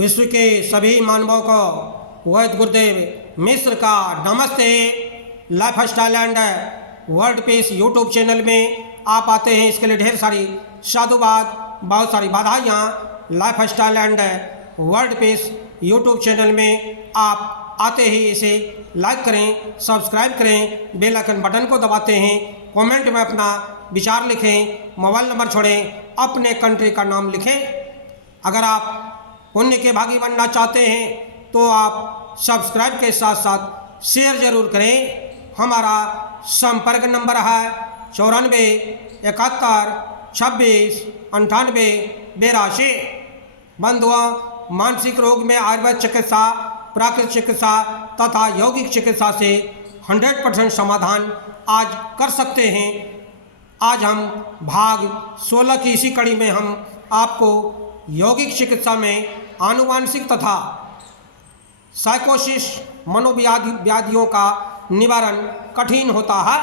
विश्व के सभी मानवों को वैद्य गुरुदेव मिश्र का नमस्ते। Lifestyle and world peace YouTube channel में आप आते हैं, इसके लिए ढेर सारी साधुवाद, बहुत सारी बधाइयाँ। Lifestyle and world peace YouTube channel में आप आते ही इसे लाइक करें, सब्सक्राइब करें, बेल आइकन बटन को दबाते हैं, कमेंट में अपना विचार लिखें, मोबाइल नंबर छोड़ें, अपने कंट्री का नाम लिखें। अगर आप पुण्य के भागी बनना चाहते हैं तो आप सब्सक्राइब के साथ साथ शेयर जरूर करें। हमारा संपर्क नंबर है 94 71 26 98 82। बंधुओं, मानसिक रोग में आयुर्वेद चिकित्सा, प्राकृतिक चिकित्सा तथा यौगिक चिकित्सा से 100% समाधान आज कर सकते हैं। आज हम भाग 16 की इसी कड़ी में हम आपको यौगिक चिकित्सा में आनुवांशिक तथा साइकोसिस मनोव्याधियों का निवारण कठिन होता है।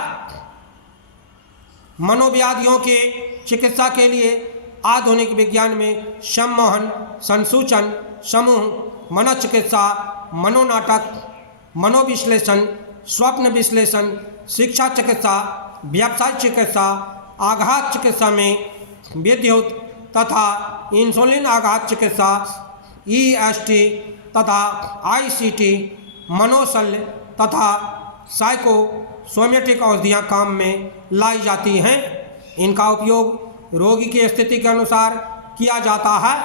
मनोव्याधियों के चिकित्सा के लिए आधुनिक विज्ञान में सम्मोहन, संसूचन, समूह मनोचिकित्सा, मनोनाटक, मनोविश्लेषण, स्वप्न विश्लेषण, शिक्षा चिकित्सा, व्यवसाय चिकित्सा, आघात चिकित्सा में विद्युत तथा इंसुलिन आघात चिकित्सा, EST तथा ICT, मनोशल्य तथा साइकोसोमेटिक औषधियाँ काम में लाई जाती हैं। इनका उपयोग रोगी की स्थिति के अनुसार किया जाता है।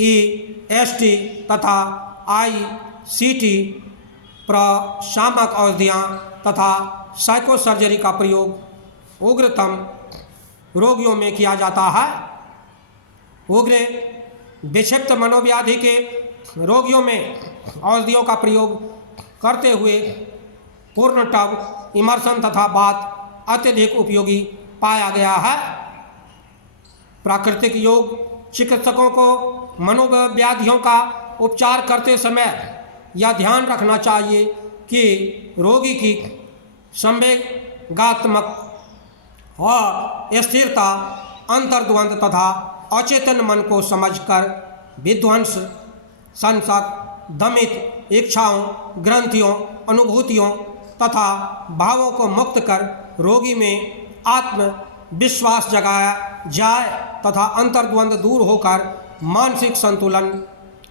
EST तथा ICT प्रशामक औषधियाँ तथा साइकोसर्जरी का प्रयोग उग्रतम रोगियों में किया जाता है। उग्र विक्षिप्त मनोव्याधि के रोगियों में औषधियों का प्रयोग करते हुए पूर्ण टब इमर्शन तथा बाथ अत्यधिक उपयोगी पाया गया है। प्राकृतिक योग चिकित्सकों को मनोव्याधियों का उपचार करते समय यह ध्यान रखना चाहिए कि रोगी की संवेगात्मक और स्थिरता, अंतर्द्वंद तथा अचेतन मन को समझकर विध्वंस, संशक, दमित इच्छाओं, ग्रंथियों, अनुभूतियों तथा भावों को मुक्त कर रोगी में आत्मविश्वास जगाया जाए तथा अंतर्द्वंद दूर होकर मानसिक संतुलन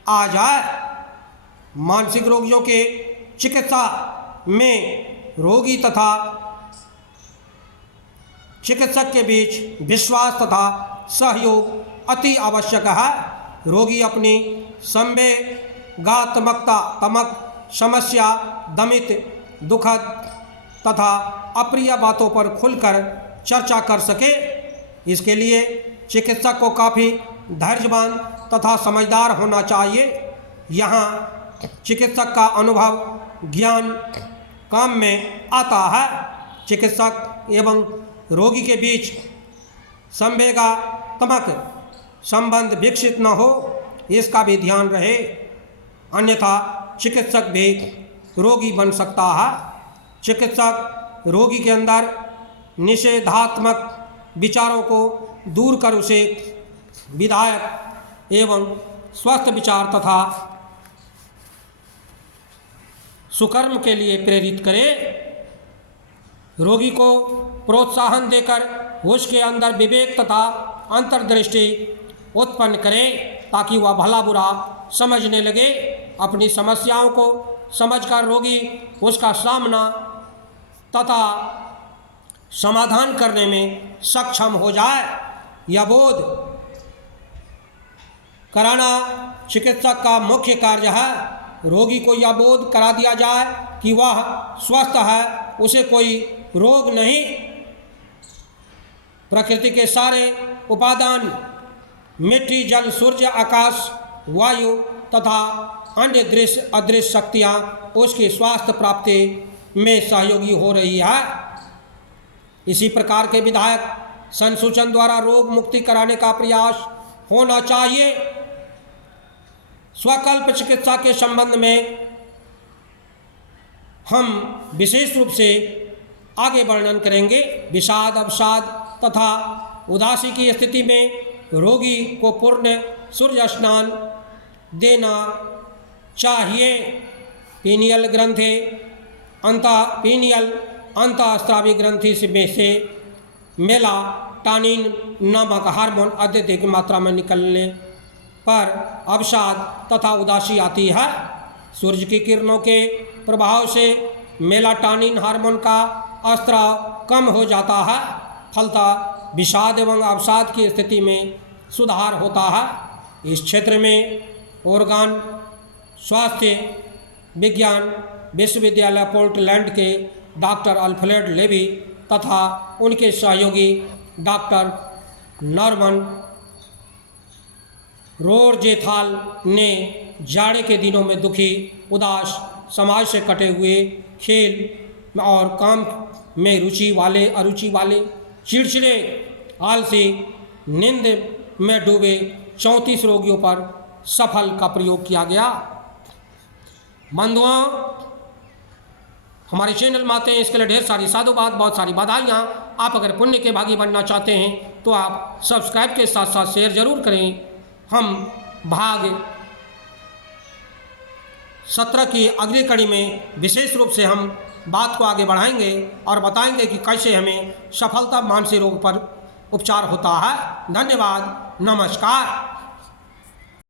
आ जाए। मानसिक रोगियों के चिकित्सा में रोगी तथा चिकित्सक के बीच विश्वास तथा सहयोग अति आवश्यक है। रोगी अपनी संवेगात्मकता तमक समस्या, दमित, दुखद तथा अप्रिय बातों पर खुलकर चर्चा कर सके। इसके लिए चिकित्सक को काफ़ी धैर्यवान तथा समझदार होना चाहिए। यहाँ चिकित्सक का अनुभव ज्ञान काम में आता है। चिकित्सक एवं रोगी के बीच संवेगात्मक संबंध विकसित न हो, इसका भी ध्यान रहे, अन्यथा चिकित्सक भी रोगी बन सकता है। चिकित्सक रोगी के अंदर निषेधात्मक विचारों को दूर कर उसे विधायक एवं स्वस्थ विचार तथा सुकर्म के लिए प्रेरित करे। रोगी को प्रोत्साहन देकर उसके अंदर विवेक तथा अंतर्दृष्टि उत्पन्न करें ताकि वह भला बुरा समझने लगे। अपनी समस्याओं को समझकर रोगी उसका सामना तथा समाधान करने में सक्षम हो जाए। यह बोध कराना चिकित्सक का मुख्य कार्य है। रोगी को यह बोध करा दिया जाए कि वह स्वस्थ है, उसे कोई रोग नहीं। प्रकृति के सारे उपादान मिट्टी, जल, सूर्य, आकाश, वायु तथा अन्य दृश्य अदृश्य शक्तियाँ उसकी स्वास्थ्य प्राप्ति में सहयोगी हो रही है। इसी प्रकार के विधायक संसूचन द्वारा रोग मुक्ति कराने का प्रयास होना चाहिए। स्वकल्प चिकित्सा के संबंध में हम विशेष रूप से आगे वर्णन करेंगे। विषाद, अवसाद तथा उदासी की स्थिति में रोगी को पूर्ण सूर्य स्नान देना चाहिए। पीनियल ग्रंथि पीनियल अंतःस्रावी ग्रंथि में से मेलाटोनिन नामक हार्मोन अत्यधिक मात्रा में निकलने पर अवसाद तथा उदासी आती है। सूर्य की किरणों के प्रभाव से मेलाटोनिन हार्मोन का स्राव कम हो जाता है, फलतः विषाद एवं अवसाद की स्थिति में सुधार होता है। इस क्षेत्र में ओरेगन स्वास्थ्य विज्ञान विश्वविद्यालय पोर्टलैंड के डॉक्टर अल्फ्रेड लेवी तथा उनके सहयोगी डॉक्टर नॉर्मन रोजेथाल ने जाड़े के दिनों में दुखी, उदास, समाज से कटे हुए, खेल और काम में अरुचि वाले, चिड़चिड़े, आलसी, नींद में डूबे 34 रोगियों पर सफल का प्रयोग किया गया। बंधुओं, हमारे चैनल में आते हैं इसके लिए ढेर सारी साधुवाद, बहुत सारी बधाइयाँ। आप अगर पुण्य के भागी बनना चाहते हैं तो आप सब्सक्राइब के साथ साथ शेयर जरूर करें। हम भाग 17 की अगली कड़ी में विशेष रूप से हम बात को आगे बढ़ाएंगे और बताएंगे कि कैसे हमें सफलता मानसिक रोग पर उपचार होता है। धन्यवाद, नमस्कार।